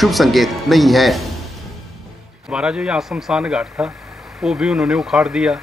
शुभ संकेत नहीं है। हमारा जो यहाँ शमशान घाट था वो भी उन्होंने उखाड़ दिया।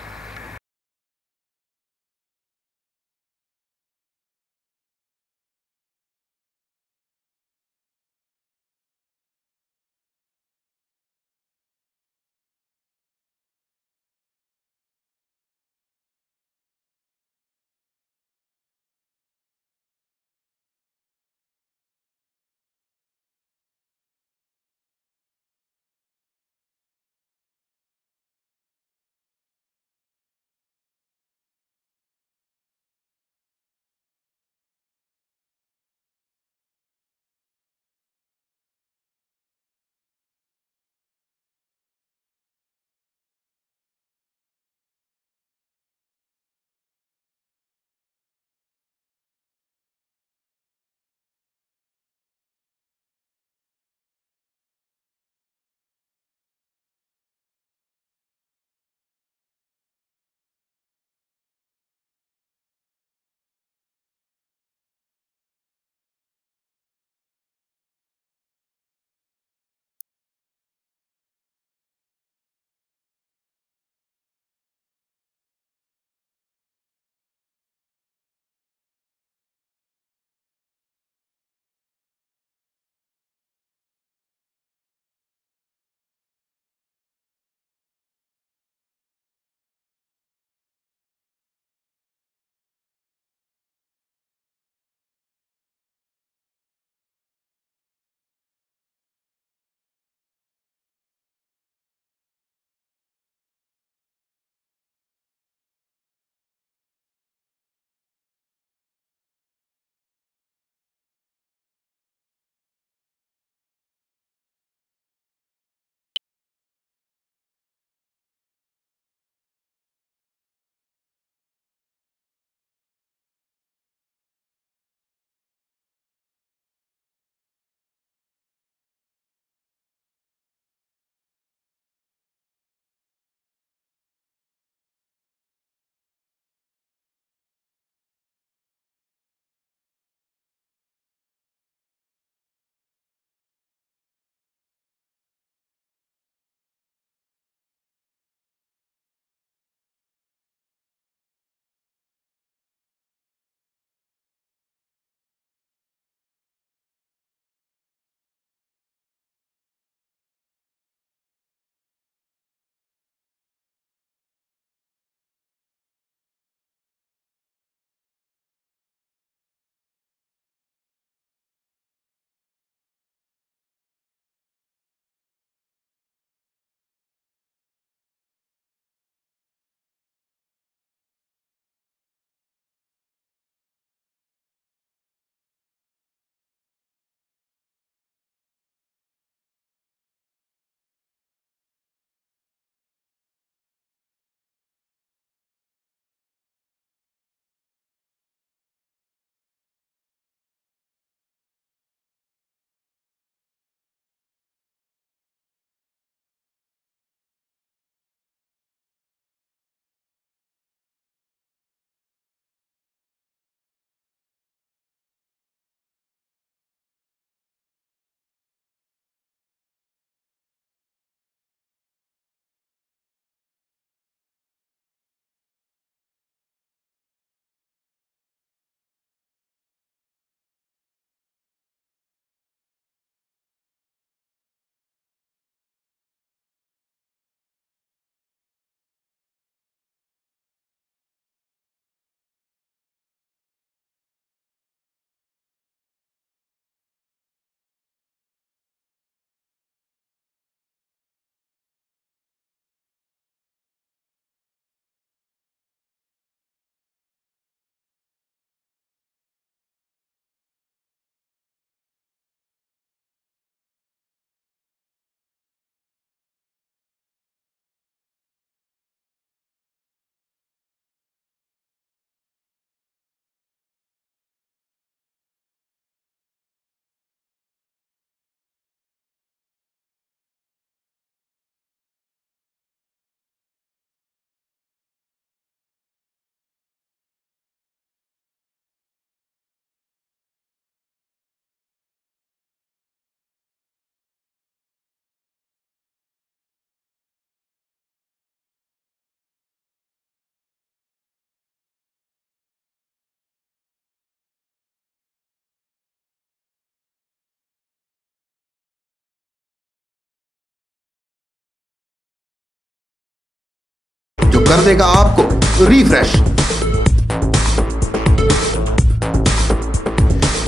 कर देगा आपको रिफ्रेश।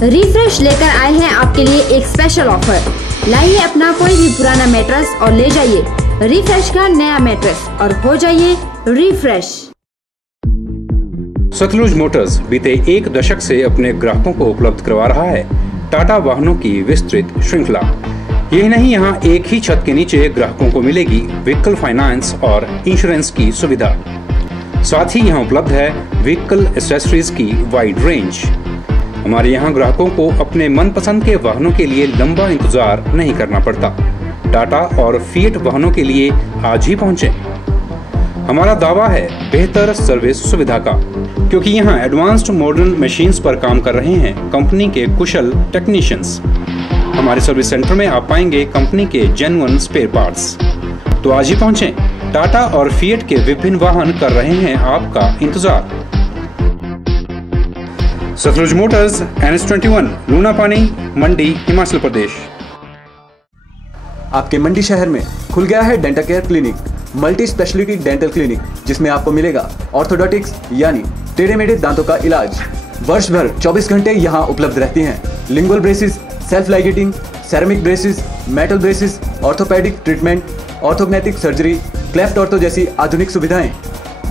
रिफ्रेश लेकर आए हैं आपके लिए एक स्पेशल ऑफर। लाइए अपना कोई भी पुराना मैट्रेस और ले जाइए रिफ्रेश का नया मैट्रेस और हो जाइए रिफ्रेश। सतलुज मोटर्स बीते एक दशक से अपने ग्राहकों को उपलब्ध करवा रहा है टाटा वाहनों की विस्तृत श्रृंखला। यही नहीं, यहाँ एक ही छत के नीचे ग्राहकों को मिलेगी व्हीकल फाइनेंस और इंश्योरेंस की सुविधा। साथ ही यहाँ उपलब्ध है व्हीकल एक्सेसरीज की वाइड रेंज। हमारे यहाँ ग्राहकों को अपने मनपसंद के वाहनों के लिए लंबा इंतजार नहीं करना पड़ता। टाटा और फिएट वाहनों के लिए आज ही पहुँचें। हमारा दावा है बेहतर सर्विस सुविधा का, क्योंकि यहाँ एडवांस्ड मॉडर्न मशीन्स पर काम कर रहे हैं कंपनी के कुशल टेक्नीशियंस। हमारे सर्विस सेंटर में आप पाएंगे कंपनी के जेन्युइन स्पेयर पार्ट्स। तो आज ही पहुँचें। टाटा और फिएट के विभिन्न वाहन कर रहे हैं आपका इंतजार। सतलुज मोटर्स, NH21, लूनापानी, मंडी, हिमाचल प्रदेश। आपके मंडी शहर में खुल गया है dental care clinic, multi speciality dental clinic, जिसमें आपको मिलेगा ऑर्थोडोंटिक्स यानी टेढ़े मेढ़े दांतों का इलाज। वर्ष भर 24 घंटे यहाँ उपलब्ध रहती हैं। Lingual braces, self ligating, ceramic braces, metal braces, orthopedic treatment, orthognathic surgery, cleft ortho जैसी आधुनिक सुविधाएं।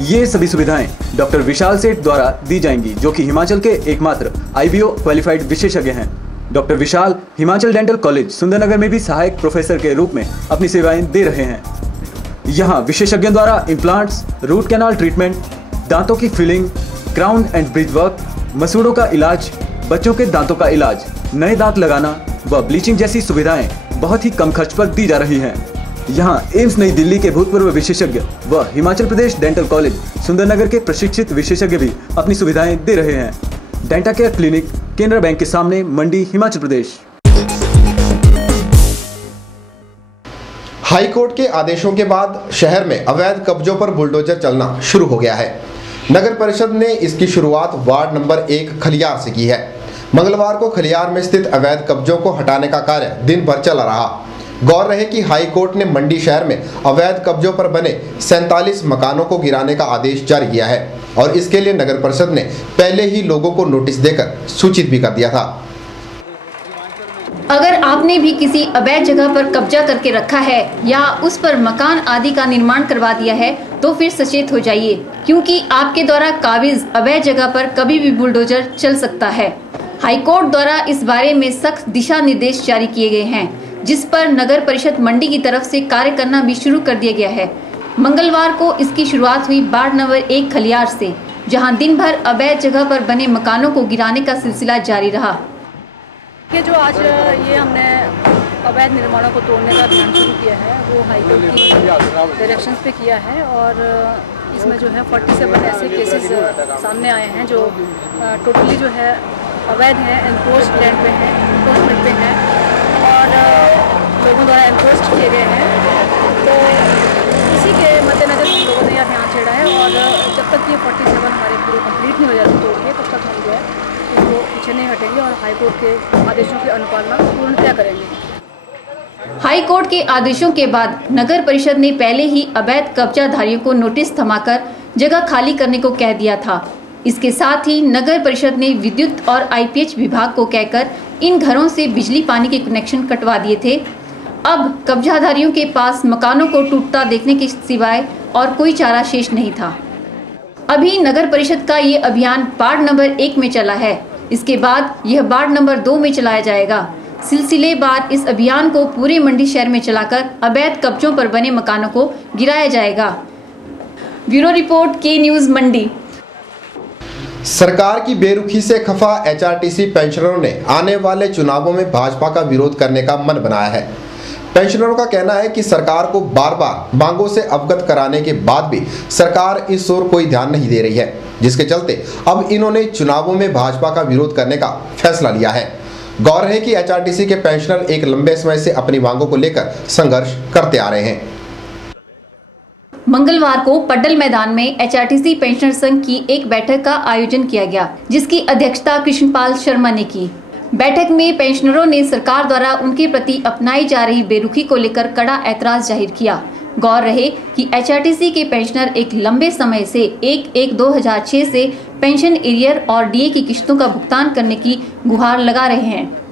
ये सभी सुविधाएं डॉक्टर विशाल सेठ द्वारा दी जाएंगी, जो कि हिमाचल के एकमात्र IBO क्वालिफाइड विशेषज्ञ हैं। डॉक्टर विशाल हिमाचल डेंटल कॉलेज सुंदरनगर में भी सहायक प्रोफेसर के रूप में अपनी सेवाएं दे रहे हैं। यहाँ विशेषज्ञों द्वारा इम्प्लांट्स, रूट कैनाल ट्रीटमेंट, दांतों की filling, crown and bridge work, मसूड़ों का इलाज, बच्चों के दांतों का इलाज, नए दांत लगाना व ब्लीचिंग जैसी सुविधाएं बहुत ही कम खर्च पर दी जा रही हैं। यहाँ एम्स नई दिल्ली के भूतपूर्व विशेषज्ञ व हिमाचल प्रदेश डेंटल कॉलेज सुंदरनगर के प्रशिक्षित विशेषज्ञ भी अपनी सुविधाएं दे रहे हैं। Denta care clinic, Canara bank के सामने, मंडी, हिमाचल प्रदेश। हाईकोर्ट के आदेशों के बाद शहर में अवैध कब्जों पर बुलडोजर चलना शुरू हो गया है। नगर परिषद ने इसकी शुरुआत वार्ड नंबर 1 खलियार से की है। मंगलवार को खलियार में स्थित अवैध कब्जों को हटाने का कार्य दिन भर चला रहा। गौर रहे कि हाई कोर्ट ने मंडी शहर में अवैध कब्जों पर बने 47 मकानों को गिराने का आदेश जारी किया है और इसके लिए नगर परिषद ने पहले ही लोगों को नोटिस देकर सूचित भी कर दिया था। अगर आपने भी किसी अवैध जगह पर कब्जा करके रखा है या उस पर मकान आदि का निर्माण करवा दिया है तो फिर सचेत हो जाइए, क्योंकि आपके द्वारा काबिज अवैध जगह पर कभी भी बुलडोजर चल सकता है। हाईकोर्ट द्वारा इस बारे में सख्त दिशा निर्देश जारी किए गए हैं, जिस पर नगर परिषद मंडी की तरफ से कार्य करना भी शुरू कर दिया गया है। मंगलवार को इसकी शुरुआत हुई वार्ड नंबर 1 खलियार से, जहां दिन भर अवैध जगह पर बने मकानों को गिराने का सिलसिला जारी रहा। कि जो आज ये हमने अवैध निर्माणों को तोड़ने का अभियान शुरू किया है वो हाईकोर्ट की डायरेक्शंस पे किया है और इसमें जो है 47 ऐसे केसेस सामने आए हैं जो टोटली जो है अवैध हैं, एनक्रोच्ड लैंड पे हैं, एनक्रोचमेंट पे हैं और लोगों द्वारा एनक्रोच्ड किए गए हैं। तो इसी के मद्देनजर हम लोगों ने यह अभियान छेड़ा है और जब तक ये 47 हमारे पूरे कंप्लीट नहीं हो जाते तोड़ के, तब तक हम जो है इसको पीछे नहीं हटेंगे और हाईकोर्ट के आदेशों की अनुपालना पूर्णतया करेंगे। हाईकोर्ट के आदेशों के बाद नगर परिषद ने पहले ही अवैध कब्जाधारियों को नोटिस थमाकर जगह खाली करने को कह दिया था। इसके साथ ही नगर परिषद ने विद्युत और IPH विभाग को कहकर इन घरों से बिजली पानी के कनेक्शन कटवा दिए थे। अब कब्जाधारियों के पास मकानों को टूटता देखने के सिवाय और कोई चारा शेष नहीं था। अभी नगर परिषद का ये अभियान वार्ड नंबर 1 में चला है। इसके बाद यह वार्ड नंबर 2 में चलाया जाएगा। सिलसिलेवार इस अभियान को पूरे मंडी शहर में चलाकर अवैध कब्जों पर बने मकानों को गिराया जाएगा। ब्यूरो रिपोर्ट, के न्यूज़, मंडी। सरकार की बेरुखी से खफा HRTC पेंशनरों ने आने वाले चुनावों में भाजपा का विरोध करने का मन बनाया है। पेंशनरों का कहना है कि सरकार को बार बार मांगों से अवगत कराने के बाद भी सरकार इस ओर कोई ध्यान नहीं दे रही है, जिसके चलते अब इन्होंने चुनावों में भाजपा का विरोध करने का फैसला लिया है। गौर है कि HRTC के पेंशनर एक लंबे समय से अपनी मांगों को लेकर संघर्ष करते आ रहे हैं। मंगलवार को पड्डल मैदान में HRTC पेंशनर संघ की एक बैठक का आयोजन किया गया, जिसकी अध्यक्षता कृष्णपाल शर्मा ने की। बैठक में पेंशनरों ने सरकार द्वारा उनके प्रति अपनाई जा रही बेरुखी को लेकर कड़ा ऐतराज जाहिर किया। गौर रहे कि HRTC के पेंशनर एक लंबे समय से 1/1/2006 से पेंशन एरियर और DA की किश्तों का भुगतान करने की गुहार लगा रहे हैं।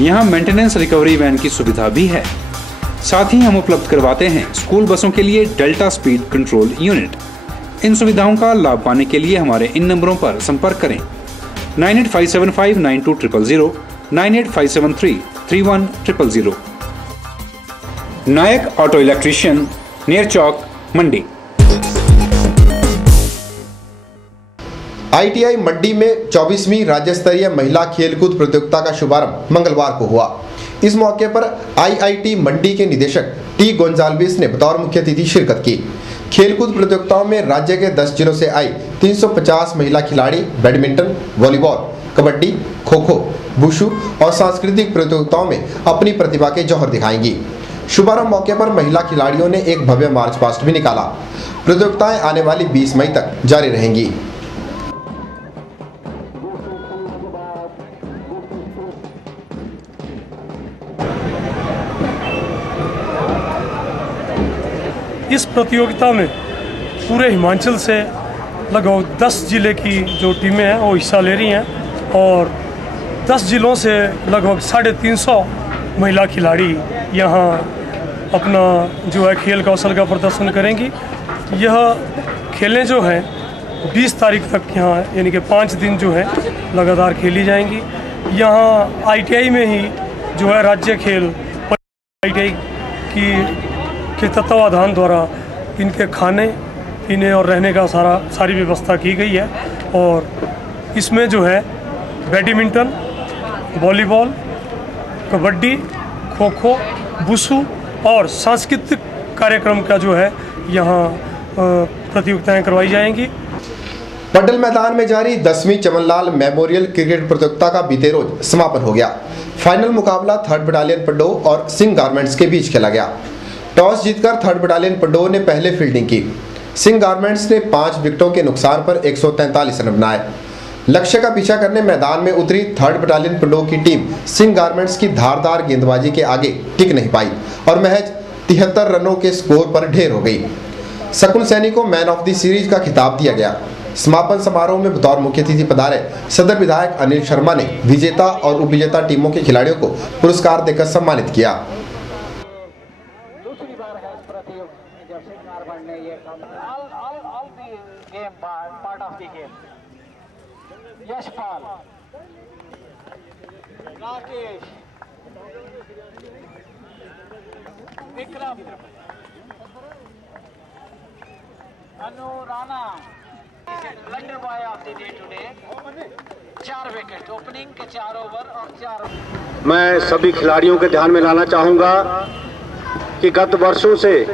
यहाँ मेंटेनेंस रिकवरी वैन की सुविधा भी है। साथ ही हम उपलब्ध करवाते हैं स्कूल बसों के लिए डेल्टा स्पीड कंट्रोल यूनिट। इन सुविधाओं का लाभ पाने के लिए हमारे इन नंबरों पर संपर्क करें 9857592000, 9857331000। नायक ऑटो इलेक्ट्रीशियन, नियर चौक, मंडी। ITI मंडी में 24वीं राज्य स्तरीय महिला खेलकूद प्रतियोगिता का शुभारंभ मंगलवार को हुआ। इस मौके पर IIT मंडी के निदेशक टी गोंजाल्विस ने बतौर मुख्य अतिथि शिरकत की। खेलकूद प्रतियोगिताओं में राज्य के 10 जिलों से आई 350 महिला खिलाड़ी badminton, volleyball, kabaddi, kho kho, wushu और सांस्कृतिक प्रतियोगिताओं में अपनी प्रतिभा के जौहर दिखाएंगी। शुभारंभ मौके पर महिला खिलाड़ियों ने एक भव्य मार्च पास्ट भी निकाला। प्रतियोगिताएं आने वाली 20 मई तक जारी रहेंगी। इस प्रतियोगिता में पूरे हिमाचल से लगभग 10 जिले की जो टीमें हैं वो हिस्सा ले रही हैं और 10 जिलों से लगभग 350 महिला खिलाड़ी यहाँ अपना जो है खेल कौशल का प्रदर्शन करेंगी। यह खेलें जो हैं 20 तारीख तक यहाँ यानी कि 5 दिन जो है लगातार खेली जाएंगी। यहाँ ITI में ही जो है राज्य खेल ITI के तत्वाधान द्वारा इनके खाने पीने और रहने का सारी व्यवस्था की गई है और इसमें जो है badminton, volleyball, kabaddi, kho kho, wushu और सांस्कृतिक कार्यक्रम का जो है यहाँ प्रतियोगिताएं करवाई जाएंगी। पटेल मैदान में जारी 10वीं चमनलाल मेमोरियल क्रिकेट प्रतियोगिता का बीते रोज समापन हो गया। फाइनल मुकाबला 3rd बटालियन पंडो और सिंह गारमेंट्स के बीच खेला गया। टॉस जीतकर 3rd बटालियन पंडो ने पहले फील्डिंग की। सिंह गारमेंट्स ने 5 विकेटों के नुकसान पर 143 रन बनाए। लक्ष्य का पीछा करने मैदान में उतरी 3rd बटालियन पंडो की टीम सिंह गारमेंट्स की धारदार गेंदबाजी के आगे टिक नहीं पाई और महज 73 रनों के स्कोर पर ढेर हो गई। शकुन सैनी को मैन ऑफ द सीरीज का खिताब दिया गया। समापन समारोह में बतौर मुख्य अतिथि पधारे सदर विधायक अनिल शर्मा ने विजेता और उपविजेता टीमों के खिलाड़ियों को पुरस्कार देकर सम्मानित किया। Yashpal, Rakesh, Vikram, Anu Rana, wonder boy of the day today, 4 wicket, opening के 4 ओवर और 4। मैं सभी खिलाड़ियों के ध्यान में लाना चाहूँगा कि गत वर्षों से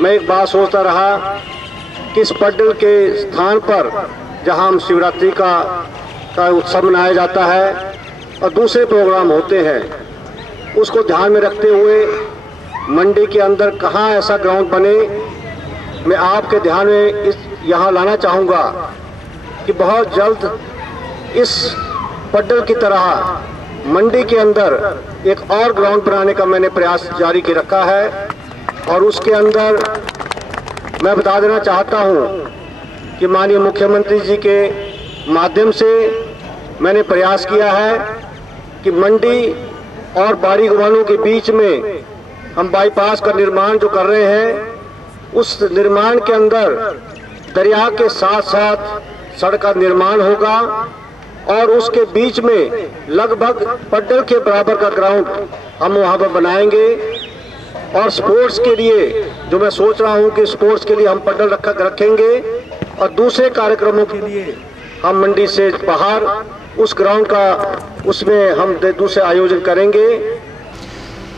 मैं एक बात सोचता रहा कि इस पटेल के स्थान पर जहां हम शिवरात्रि का उत्सव मनाया जाता है और दूसरे प्रोग्राम होते हैं, उसको ध्यान में रखते हुए मंडी के अंदर कहां ऐसा ग्राउंड बने। मैं आपके ध्यान में यहाँ लाना चाहूँगा कि बहुत जल्द इस पटेल की तरह मंडी के अंदर एक और ग्राउंड बनाने का मैंने प्रयास जारी कर रखा है और उसके अंदर मैं बता देना चाहता हूँ कि माननीय मुख्यमंत्री जी के माध्यम से मैंने प्रयास किया है कि मंडी और बाड़ी गुमानों के बीच में हम बाईपास का निर्माण जो कर रहे हैं, उस निर्माण के अंदर दरिया के साथ साथ सड़क का निर्माण होगा और उसके बीच में लगभग पटेल के बराबर का ग्राउंड हम वहाँ पर बनाएंगे। और स्पोर्ट्स के लिए जो मैं सोच रहा हूँ कि स्पोर्ट्स के लिए हम पटेल रखेंगे और दूसरे कार्यक्रमों के लिए हम मंडी से बाहर उस ग्राउंड का उसमें हम दूसरे आयोजन करेंगे।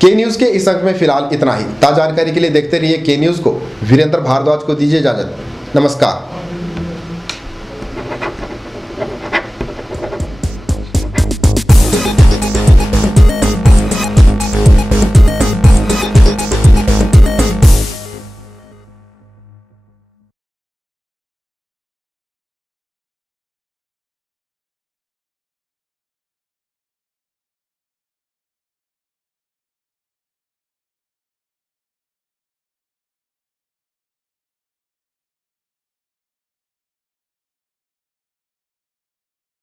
के न्यूज के इस अंक में फिलहाल इतना ही। ताजा जानकारी के लिए देखते रहिए के न्यूज को। वीरेंद्र भारद्वाज को दीजिए इजाजत। नमस्कार।